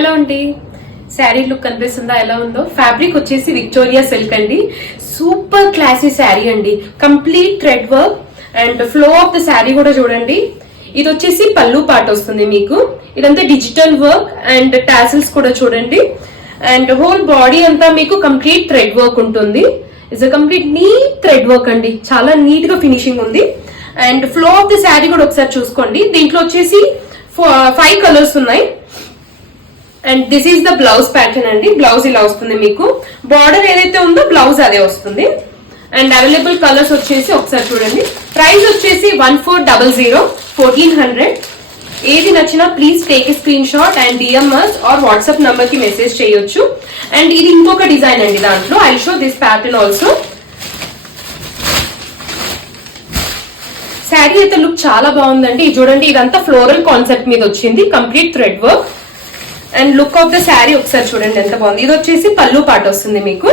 ఎలా ఉంది శారీ లుక్ కనిపిస్తుందా ఎలా ఉందో? ఫ్యాబ్రిక్ వచ్చేసి విక్టోరియా సిల్క్ అండి. సూపర్ క్లాసీ శారీ అండి. Complete thread work and flow of the sari కూడా చూడండి. ఇది వచ్చేసి పళ్ళు పార్ట్ వస్తుంది మీకు. ఇదంతా డిజిటల్ వర్క్ అండ్ టాసిల్స్ కూడా చూడండి. అండ్ హోల్ బాడీ అంతా మీకు కంప్లీట్ థ్రెడ్ వర్క్ ఉంటుంది. It's a complete neat thread work అండి. చాలా నీట్ గా ఫినిషింగ్ ఉంది. And flow of the sari కూడా ఒకసారి చూసుకోండి. దీంట్లో వచ్చేసి 5 కలర్స్ ఉన్నాయి. And this is the blouse pattern అండి. బ్లౌజ్ ఇలా వస్తుంది మీకు. బార్డర్ ఏదైతే ఉందో బ్లౌజ్ అదే వస్తుంది. అండ్ అవైలబుల్ కలర్స్ వచ్చేసి ఒకసారి చూడండి. ప్రైస్ వచ్చేసి 1400 1400. ఏది నచ్చినా please take a screen shot and DMs are WhatsApp number కి మెసేజ్ చేయొచ్చు. అండ్ ఇది ఇంకొక డిజైన్ అండి. దాంట్లో I show this pattern also. Sari అయితే లుక్ చాలా బాగుందండి. చూడండి, ఇదంతా ఫ్లోరల్ కాన్సెప్ట్ మీద వచ్చింది. Complete thread work and look of the sari ఒకసారి చూడండి ఎంత బాగుంది. ఇది వచ్చేసి పళ్ళు పార్ట్ వస్తుంది మీకు.